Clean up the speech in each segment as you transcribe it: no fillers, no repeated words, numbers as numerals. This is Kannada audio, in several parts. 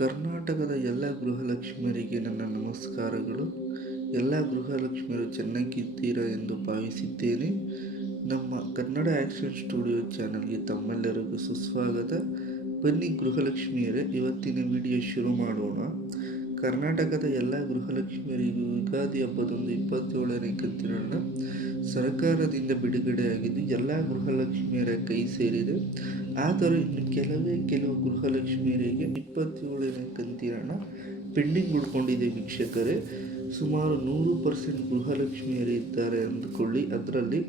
ಕರ್ನಾಟಕದ ಎಲ್ಲ ಗೃಹಲಕ್ಷ್ಮಿಯರಿಗೆ ನನ್ನ ನಮಸ್ಕಾರಗಳು. ಎಲ್ಲ ಗೃಹಲಕ್ಷ್ಮಿಯರು ಚೆನ್ನಾಗಿದ್ದೀರಾ ಎಂದು ಭಾವಿಸಿದ್ದೇನೆ. ನಮ್ಮ ಕನ್ನಡ ಆ್ಯಕ್ಷನ್ ಸ್ಟುಡಿಯೋ ಚಾನಲ್ಗೆ ತಮ್ಮೆಲ್ಲರಿಗೂ ಸುಸ್ವಾಗತ. ಬನ್ನಿ ಗೃಹಲಕ್ಷ್ಮಿಯರೇ, ಇವತ್ತಿನ ವಿಡಿಯೋ ಶುರು ಮಾಡೋಣ. ಕರ್ನಾಟಕದ ಎಲ್ಲ ಗೃಹಲಕ್ಷ್ಮಿಯರಿಗೂ ಯುಗಾದಿ ಹಬ್ಬದಂದು 27ನೇ ಕಂತಿನ ಹಣ ಸರ್ಕಾರದಿಂದ ಬಿಡುಗಡೆಯಾಗಿದ್ದು ಎಲ್ಲ ಗೃಹಲಕ್ಷ್ಮಿಯರ ಕೈ ಸೇರಿದೆ. ಆದರೆ ಇನ್ನು ಕೆಲವು ಗೃಹಲಕ್ಷ್ಮಿಯರಿಗೆ 27ನೇ ಕಂತಿನ ಹಣ ಪೆಂಡಿಂಗ್ ಉಳ್ಕೊಂಡಿದೆ. ವೀಕ್ಷಕರೇ, ಸುಮಾರು 100% ಗೃಹಲಕ್ಷ್ಮಿಯರು ಇದ್ದಾರೆ ಅಂದುಕೊಳ್ಳಿ. ಅದರಲ್ಲಿ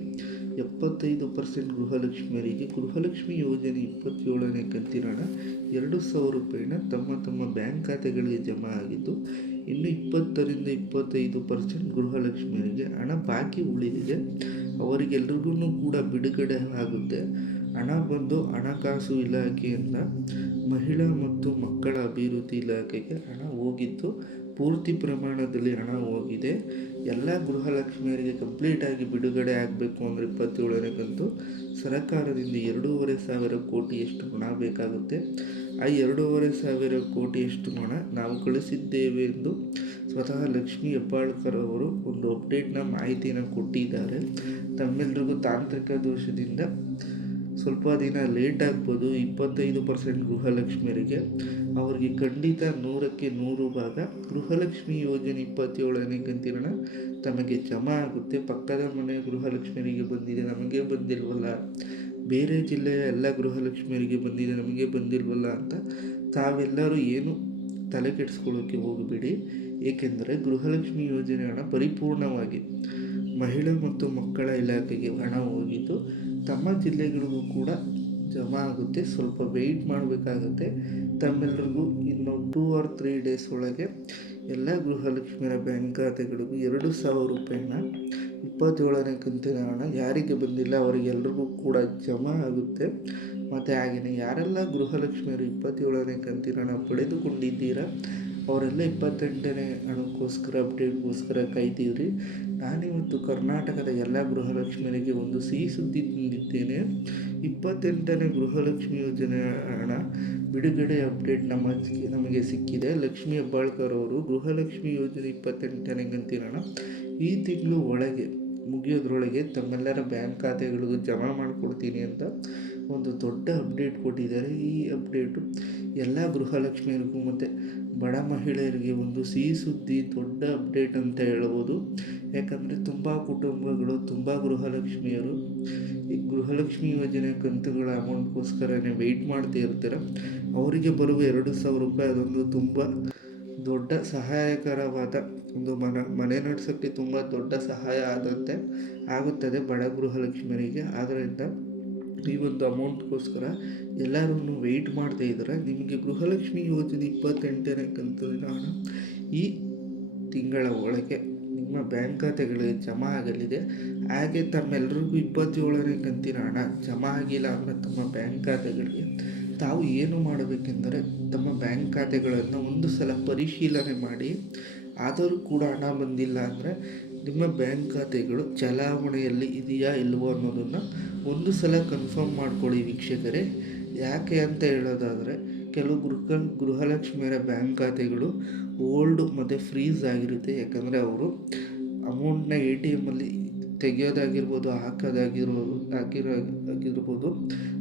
75% ಗೃಹಲಕ್ಷ್ಮಿಯರಿಗೆ ಗೃಹಲಕ್ಷ್ಮಿ ಯೋಜನೆ 27ನೇ ಕಂತಿನ ಹಣ 2,000 ರೂಪಾಯಿನ ತಮ್ಮ ಬ್ಯಾಂಕ್ ಖಾತೆಗಳಿಗೆ ಜಮಾ ಆಗಿದ್ದು, ಇನ್ನು 20ರಿಂದ 25% ಗೃಹಲಕ್ಷ್ಮಿಯರಿಗೆ ಹಣ ಬಾಕಿ ಉಳಿದಿದೆ. ಅವರಿಗೆಲ್ರಿಗೂ ಕೂಡ ಬಿಡುಗಡೆ ಆಗುತ್ತೆ. ಹಣ ಬಂದು ಹಣಕಾಸು ಇಲಾಖೆಯಿಂದ ಮಹಿಳಾ ಮತ್ತು ಮಕ್ಕಳ ಅಭಿವೃದ್ಧಿ ಇಲಾಖೆಗೆ ಹಣ ಹೋಗಿದ್ದು, ಪೂರ್ತಿ ಪ್ರಮಾಣದಲ್ಲಿ ಹಣ ಹೋಗಿದೆ. ಎಲ್ಲ ಗೃಹಲಕ್ಷ್ಮಿಯರಿಗೆ ಕಂಪ್ಲೀಟಾಗಿ ಬಿಡುಗಡೆ ಆಗಬೇಕು ಅಂದರೆ 27ನೇ ಕಂತು ಸರ್ಕಾರದಿಂದ 2,500 ಕೋಟಿಯಷ್ಟು ಹಣ ಬೇಕಾಗುತ್ತೆ. ಆ 2,500 ಕೋಟಿಯಷ್ಟು ಹಣ ನಾವು ಕಳಿಸಿದ್ದೇವೆ ಎಂದು ಸ್ವತಃ ಲಕ್ಷ್ಮೀ ಹೆಬ್ಬಾಳ್ಕರ್ ಅವರು ಒಂದು ಅಪ್ಡೇಟ್ನ ಮಾಹಿತಿಯನ್ನು ಕೊಟ್ಟಿದ್ದಾರೆ. ತಮ್ಮೆಲ್ಲರಿಗೂ ತಾಂತ್ರಿಕ ದೋಷದಿಂದ ಸ್ವಲ್ಪ ದಿನ ಲೇಟ್ ಆಗ್ಬೋದು. 25% ಗೃಹಲಕ್ಷ್ಮಿಯರಿಗೆ ಅವರಿಗೆ ಖಂಡಿತ 100ಕ್ಕೆ 100 ಭಾಗ ಗೃಹಲಕ್ಷ್ಮಿ ಯೋಜನೆ 27ನೇ ಕಂತಿನ ಹಣ ತಮಗೆ ಜಮಾ ಆಗುತ್ತೆ. ಪಕ್ಕದ ಮನೆ ಗೃಹಲಕ್ಷ್ಮಿಯರಿಗೆ ಬಂದಿದೆ, ನಮಗೆ ಬಂದಿಲ್ವಲ್ಲ, ಬೇರೆ ಜಿಲ್ಲೆಯ ಎಲ್ಲ ಗೃಹಲಕ್ಷ್ಮಿಯರಿಗೆ ಬಂದಿದೆ, ನಮಗೆ ಬಂದಿಲ್ವಲ್ಲ ಅಂತ ತಾವೆಲ್ಲರೂ ಏನು ತಲೆ ಕೆಡಿಸ್ಕೊಳ್ಳೋಕ್ಕೆ ಹೋಗಬೇಡಿ. ಏಕೆಂದರೆ ಗೃಹಲಕ್ಷ್ಮಿ ಯೋಜನೆ ಹಣ ಪರಿಪೂರ್ಣವಾಗಿ ಮಹಿಳಾ ಮತ್ತು ಮಕ್ಕಳ ಇಲಾಖೆಗೆ ಹಣ ಹೋಗಿದ್ದು, ತಮ್ಮ ಜಿಲ್ಲೆಗಳಿಗೂ ಕೂಡ ಜಮಾ ಆಗುತ್ತೆ. ಸ್ವಲ್ಪ ವೆಯ್ಟ್ ಮಾಡಬೇಕಾಗುತ್ತೆ. ತಮ್ಮೆಲ್ಲರಿಗೂ ಇನ್ನು 2 or 3 ಡೇಸ್ ಒಳಗೆ ಎಲ್ಲ ಗೃಹಲಕ್ಷ್ಮಿಯರ ಬ್ಯಾಂಕ್ ಖಾತೆಗಳಿಗೂ 2,000 ರೂಪಾಯಿನ 27ನೇ ಕಂತಿನ ಹಣ ಯಾರಿಗೆ ಬಂದಿಲ್ಲ ಅವರಿಗೆಲ್ರಿಗೂ ಕೂಡ ಜಮಾ ಆಗುತ್ತೆ. ಮತ್ತು ಹಾಗೆಯೇ ಯಾರೆಲ್ಲ ಗೃಹಲಕ್ಷ್ಮಿಯರು 27ನೇ ಕಂತಿನ ಹಣ ಪಡೆದುಕೊಂಡಿದ್ದೀರಾ ಅವರೆಲ್ಲ 28ನೇ ಹಣಕ್ಕೋಸ್ಕರ ಅಪ್ಡೇಟ್ಗೋಸ್ಕರ ಕಾಯ್ತೀವ್ರಿ. ನಾನಿವತ್ತು ಕರ್ನಾಟಕದ ಎಲ್ಲ ಗೃಹಲಕ್ಷ್ಮಿಯರಿಗೆ ಒಂದು ಸಿಹಿ ಸುದ್ದಿ ತಂದಿದ್ದೇನೆ. 28ನೇ ಗೃಹಲಕ್ಷ್ಮಿ ಯೋಜನೆ ಹಣ ಬಿಡುಗಡೆ ಅಪ್ಡೇಟ್ ನಮಗೆ ಸಿಕ್ಕಿದೆ. ಲಕ್ಷ್ಮೀ ಹೆಬ್ಬಾಳ್ಕರ್ ಅವರು ಗೃಹಲಕ್ಷ್ಮಿ ಯೋಜನೆ 28ನೇ ಕಂತಿನ ಹಣ ಈ ತಿಂಗಳು ಒಳಗೆ ಮುಗಿಯೋದ್ರೊಳಗೆ ತಮ್ಮೆಲ್ಲರ ಬ್ಯಾಂಕ್ ಖಾತೆಗಳಿಗೂ ಜಮಾ ಮಾಡಿಕೊಡ್ತೀನಿ ಅಂತ ಒಂದು ದೊಡ್ಡ ಅಪ್ಡೇಟ್ ಕೊಟ್ಟಿದ್ದಾರೆ. ಈ ಅಪ್ಡೇಟು ಎಲ್ಲ ಗೃಹಲಕ್ಷ್ಮಿಯರಿಗೂ ಮತ್ತು ಬಡ ಮಹಿಳೆಯರಿಗೆ ಒಂದು ಸಿಹಿ ಸುದ್ದಿ, ದೊಡ್ಡ ಅಪ್ಡೇಟ್ ಅಂತ ಹೇಳ್ಬೋದು. ಯಾಕಂದರೆ ತುಂಬ ಕುಟುಂಬಗಳು, ತುಂಬ ಗೃಹಲಕ್ಷ್ಮಿಯರು ಈ ಗೃಹಲಕ್ಷ್ಮಿ ಯೋಜನೆ ಕಂತುಗಳ ಅಮೌಂಟ್ಗೋಸ್ಕರನೇ ವೆಯ್ಟ್ ಮಾಡ್ತಾ ಇರ್ತಾರೆ. ಅವರಿಗೆ ಬರುವ 2,000 ರೂಪಾಯಿ ಅದೊಂದು ತುಂಬ ದೊಡ್ಡ ಸಹಾಯಕರವಾದ ಒಂದು ಮನೆ ನಡೆಸೋಕ್ಕೆ ತುಂಬ ದೊಡ್ಡ ಸಹಾಯ ಆದಂತೆ ಆಗುತ್ತದೆ ಬಡ ಗೃಹಲಕ್ಷ್ಮಿಯರಿಗೆ. ಆದ್ದರಿಂದ ಈ ಒಂದು ಅಮೌಂಟ್ಗೋಸ್ಕರ ಎಲ್ಲರೂ ವೆಯ್ಟ್ ಮಾಡ್ತಾ ಇದ್ದಾರೆ. ನಿಮಗೆ ಗೃಹಲಕ್ಷ್ಮಿ ಯೋಜನೆ 28ನೇ ಕಂತಿನ ಹಣ ಈ ತಿಂಗಳ ಒಳಗೆ ನಿಮ್ಮ ಬ್ಯಾಂಕ್ ಖಾತೆಗಳಿಗೆ ಜಮಾ ಆಗಲಿದೆ. ಹಾಗೆ ತಮ್ಮೆಲ್ಲರಿಗೂ 27ನೇ ಕಂತಿನ ಹಣ ಜಮಾ ಆಗಿಲ್ಲ ಅಂದರೆ ತಮ್ಮ ಬ್ಯಾಂಕ್ ಖಾತೆಗಳಿಗೆ ತಾವು ಏನು ಮಾಡಬೇಕೆಂದರೆ ತಮ್ಮ ಬ್ಯಾಂಕ್ ಖಾತೆಗಳನ್ನು ಒಂದು ಸಲ ಪರಿಶೀಲನೆ ಮಾಡಿ, ಆದರೂ ಕೂಡ ಹಣ ಬಂದಿಲ್ಲ ಅಂದರೆ ನಿಮ್ಮ ಬ್ಯಾಂಕ್ ಖಾತೆಗಳು ಚಲಾವಣೆಯಲ್ಲಿ ಇದೆಯಾ ಇಲ್ವೋ ಅನ್ನೋದನ್ನು ಒಂದು ಸಲ ಕನ್ಫರ್ಮ್ ಮಾಡ್ಕೊಳ್ಳಿ ವೀಕ್ಷಕರೇ. ಯಾಕೆ ಅಂತ ಹೇಳೋದಾದರೆ, ಕೆಲವು ಗೃಹಲಕ್ಷ್ಮಿಯರ ಬ್ಯಾಂಕ್ ಖಾತೆಗಳು ಓಲ್ಡು ಮತ್ತು ಫ್ರೀಸ್ ಆಗಿರುತ್ತೆ. ಯಾಕಂದರೆ ಅವರು ಅಮೌಂಟ್ನ ATMಲ್ಲಿ ತೆಗೆಯೋದಾಗಿರ್ಬೋದು, ಹಾಕಿರೋದಾಗಿರ್ಬೋದು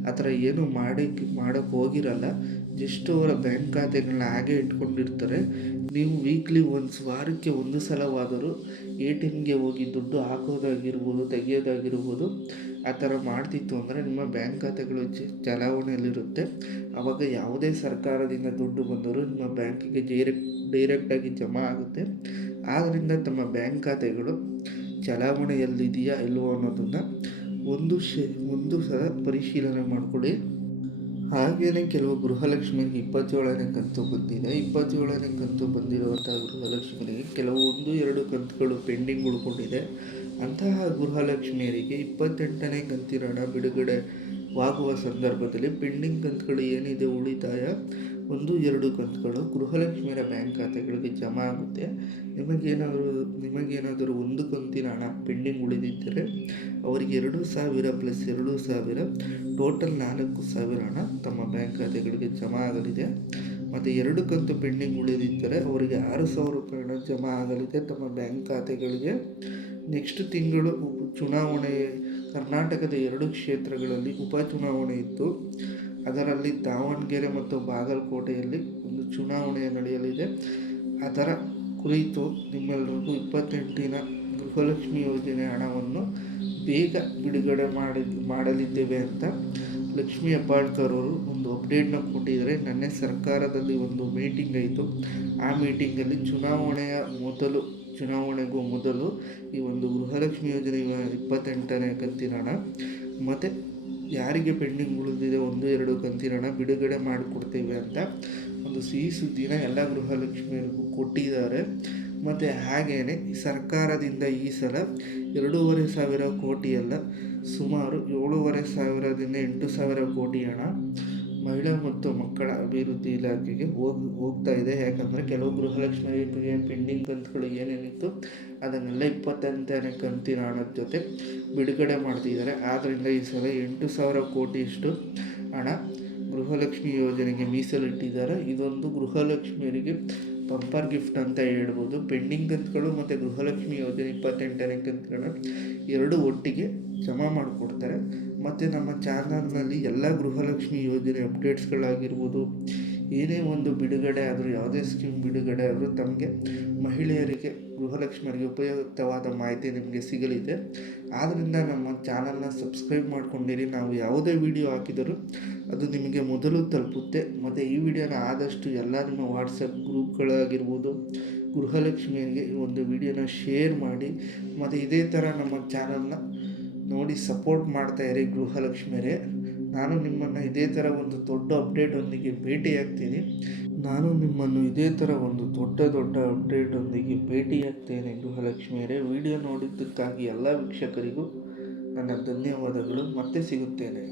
ಆ ಥರ ಏನು ಮಾಡೋಕ್ಕೆ ಹೋಗಿರಲ್ಲ. ಜಸ್ಟ್ ಅವರ ಬ್ಯಾಂಕ್ ಖಾತೆಗಳನ್ನ ಹಾಗೆ ಇಟ್ಕೊಂಡಿರ್ತಾರೆ. ನೀವು ವೀಕ್ಲಿ ವಾರಕ್ಕೆ ಒಂದು ಸಲವಾದರೂ ATMಗೆ ಹೋಗಿ ದುಡ್ಡು ಹಾಕೋದಾಗಿರ್ಬೋದು, ತೆಗೆಯೋದಾಗಿರ್ಬೋದು ಆ ಥರ ಮಾಡ್ತಿತ್ತು ಅಂದರೆ ನಿಮ್ಮ ಬ್ಯಾಂಕ್ ಖಾತೆಗಳು ಚಲಾವಣೆಯಲ್ಲಿರುತ್ತೆ. ಆವಾಗ ಯಾವುದೇ ಸರ್ಕಾರದಿಂದ ದುಡ್ಡು ಬಂದರೂ ನಿಮ್ಮ ಬ್ಯಾಂಕಿಗೆ ಡೈರೆಕ್ಟಾಗಿ ಜಮಾ ಆಗುತ್ತೆ. ಆದ್ದರಿಂದ ತಮ್ಮ ಬ್ಯಾಂಕ್ ಖಾತೆಗಳು ಚಲಾವಣೆಯಲ್ಲಿದೆಯಾ ಇಲ್ವೋ ಅನ್ನೋದನ್ನು ಒಂದು ಸಲ ಪರಿಶೀಲನೆ ಮಾಡಿಕೊಳ್ಳಿ. ಹಾಗೆಯೇ ಕೆಲವು ಗೃಹಲಕ್ಷ್ಮಿಗೆ 27ನೇ ಕಂತು ಬಂದಿದೆ. 27ನೇ ಕಂತು ಬಂದಿರುವಂಥ ಗೃಹಲಕ್ಷ್ಮಿಗೆ ಕೆಲವು 1-2 ಕಂತುಗಳು ಪೆಂಡಿಂಗ್ ಉಳ್ಕೊಂಡಿದೆ. ಅಂತಹ ಗೃಹಲಕ್ಷ್ಮಿಯರಿಗೆ 28ನೇ ಕಂತಿನ ಹಣ ಬಿಡುಗಡೆವಾಗುವ ಸಂದರ್ಭದಲ್ಲಿ ಪೆಂಡಿಂಗ್ ಕಂತುಗಳು ಏನಿದೆ ಉಳಿತಾಯ 1-2 ಕಂತುಗಳು ಗೃಹಲಕ್ಷ್ಮಿಯರ ಬ್ಯಾಂಕ್ ಖಾತೆಗಳಿಗೆ ಜಮಾ ಆಗುತ್ತೆ. ನಿಮಗೇನಾದರೂ ಒಂದು ಕಂತಿನ ಹಣ ಪೆಂಡಿಂಗ್ ಉಳಿದಿದ್ದರೆ ಅವರಿಗೆ 2,000 + 2,000 ಟೋಟಲ್ 4,000 ಹಣ ತಮ್ಮ ಬ್ಯಾಂಕ್ ಖಾತೆಗಳಿಗೆ ಜಮಾ ಆಗಲಿದೆ. ಮತ್ತು 2 ಕಂತು ಪೆಂಡಿಂಗ್ ಉಳಿದಿದ್ದರೆ ಅವರಿಗೆ 6,000 ರೂಪಾಯಿ ಹಣ ಜಮಾ ಆಗಲಿದೆ ತಮ್ಮ ಬ್ಯಾಂಕ್ ಖಾತೆಗಳಿಗೆ. ನೆಕ್ಸ್ಟ್ ತಿಂಗಳು ಚುನಾವಣೆ, ಕರ್ನಾಟಕದ 2 ಕ್ಷೇತ್ರಗಳಲ್ಲಿ ಉಪಚುನಾವಣೆ ಇದ್ದು, ಅದರಲ್ಲಿ ದಾವಣಗೆರೆ ಮತ್ತು ಬಾಗಲಕೋಟೆಯಲ್ಲಿ ಒಂದು ಚುನಾವಣೆ ನಡೆಯಲಿದೆ. ಅದರ ಕುರಿತು ನಿಮ್ಮೆಲ್ಲರಿಗೂ 28ನ ಗೃಹಲಕ್ಷ್ಮಿ ಯೋಜನೆ ಹಣವನ್ನು ಬೇಗ ಬಿಡುಗಡೆ ಮಾಡಲಿದ್ದೇವೆ ಅಂತ ಲಕ್ಷ್ಮೀ ಹೆಬ್ಬಾಳ್ಕರ್ ಅವರು ಒಂದು ಅಪ್ಡೇಟ್ನ ಕೊಟ್ಟಿದ್ದಾರೆ. ನೆನ್ನೆ ಸರ್ಕಾರದಲ್ಲಿ ಒಂದು ಮೀಟಿಂಗ್ ಆಯಿತು. ಆ ಮೀಟಿಂಗಲ್ಲಿ ಚುನಾವಣೆಗೂ ಮೊದಲು ಈ ಒಂದು ಗೃಹಲಕ್ಷ್ಮಿ ಯೋಜನೆ 28ನೇ ಕಂತಿನ ಹಣ ಮತ್ತು ಯಾರಿಗೆ ಪೆಂಡಿಂಗ್ ಉಳಿದಿದೆ 1-2 ಕಂತಿನ ಹಣ ಬಿಡುಗಡೆ ಮಾಡಿಕೊಡ್ತೇವೆ ಅಂತ ಒಂದು ಸಿಹಿ ಸುದ್ದಿನ ಎಲ್ಲ ಗೃಹಲಕ್ಷ್ಮಿಯರಿಗೂ ಕೊಟ್ಟಿದ್ದಾರೆ. ಮತ್ತು ಹಾಗೆಯೇ ಸರ್ಕಾರದಿಂದ ಈ ಸಲ 2,500 ಕೋಟಿ ಅಲ್ಲ, ಸುಮಾರು 7,500ದಿಂದ 8,000 ಕೋಟಿ ಹಣ ಮಹಿಳಾ ಮತ್ತು ಮಕ್ಕಳ ಅಭಿವೃದ್ಧಿ ಇಲಾಖೆಗೆ ಹೋಗ್ತಾ ಇದೆ. ಯಾಕಂದರೆ ಕೆಲವು ಗೃಹಲಕ್ಷ್ಮಿಗೆ ಪೆಂಡಿಂಗ್ ಕಂತುಗಳು ಏನೇನಿತ್ತು ಅದನ್ನೆಲ್ಲ 28ನೇ ಕಂತಿನ ಹಣದ ಜೊತೆ ಬಿಡುಗಡೆ ಮಾಡ್ತಿದ್ದಾರೆ. ಆದ್ದರಿಂದ ಈ ಸಲ 8,000 ಕೋಟಿಯಷ್ಟು ಹಣ ಗೃಹಲಕ್ಷ್ಮಿ ಯೋಜನೆಗೆ ಮೀಸಲಿಟ್ಟಿದ್ದಾರೆ. ಇದೊಂದು ಗೃಹಲಕ್ಷ್ಮಿಯರಿಗೆ ಬಂಪರ್ ಗಿಫ್ಟ್ ಅಂತ ಹೇಳ್ಬೋದು. ಪೆಂಡಿಂಗ್ ಕಂತುಗಳು ಮತ್ತು ಗೃಹಲಕ್ಷ್ಮಿ ಯೋಜನೆ 28ನೇ ಕಂತುಗಳ 2 ಒಟ್ಟಿಗೆ ಜಮಾ ಮಾಡಿಕೊಡ್ತಾರೆ. ಮತ್ತು ನಮ್ಮ ಚಾನಲ್ನಲ್ಲಿ ಎಲ್ಲ ಗೃಹಲಕ್ಷ್ಮಿ ಯೋಜನೆ ಅಪ್ಡೇಟ್ಸ್ಗಳಾಗಿರ್ಬೋದು, ಏನೇ ಒಂದು ಬಿಡುಗಡೆ ಆದರೂ, ಯಾವುದೇ ಸ್ಕೀಮ್ ಬಿಡುಗಡೆ ಆದರೂ ತಮಗೆ ಮಹಿಳೆಯರಿಗೆ, ಗೃಹಲಕ್ಷ್ಮಿಯರಿಗೆ ಉಪಯುಕ್ತವಾದ ಮಾಹಿತಿ ನಿಮಗೆ ಸಿಗಲಿದೆ. ಆದ್ದರಿಂದ ನಮ್ಮ ಚಾನಲ್ನ ಸಬ್ಸ್ಕ್ರೈಬ್ ಮಾಡ್ಕೊಂಡಿರಿ. ನಾವು ಯಾವುದೇ ವಿಡಿಯೋ ಹಾಕಿದರೂ ಅದು ನಿಮಗೆ ಮೊದಲು ತಲುಪುತ್ತೆ. ಮತ್ತು ಈ ವಿಡಿಯೋನ ಆದಷ್ಟು ಎಲ್ಲ ನಿಮ್ಮ ವಾಟ್ಸಪ್ ಗ್ರೂಪ್ಗಳಾಗಿರ್ಬೋದು, ಗೃಹಲಕ್ಷ್ಮಿಯರಿಗೆ ಈ ಒಂದು ವಿಡಿಯೋನ ಶೇರ್ ಮಾಡಿ. ಮತ್ತು ಇದೇ ಥರ ನಮ್ಮ ಚಾನಲ್ನ ನೋಡಿ ಸಪೋರ್ಟ್ ಮಾಡ್ತಾಯಿರಿ ಗೃಹಲಕ್ಷ್ಮಿಯರೇ. ನಾನು ನಿಮ್ಮನ್ನು ಇದೇ ಥರ ಒಂದು ದೊಡ್ಡ ಅಪ್ಡೇಟೊಂದಿಗೆ ಭೇಟಿಯಾಗ್ತೀನಿ. ಗೃಹಲಕ್ಷ್ಮಿಯರೇ, ವಿಡಿಯೋ ನೋಡಿದ್ದಕ್ಕಾಗಿ ಎಲ್ಲ ವೀಕ್ಷಕರಿಗೂ ನನ್ನ ಧನ್ಯವಾದಗಳು. ಮತ್ತೆ ಸಿಗುತ್ತೇನೆ.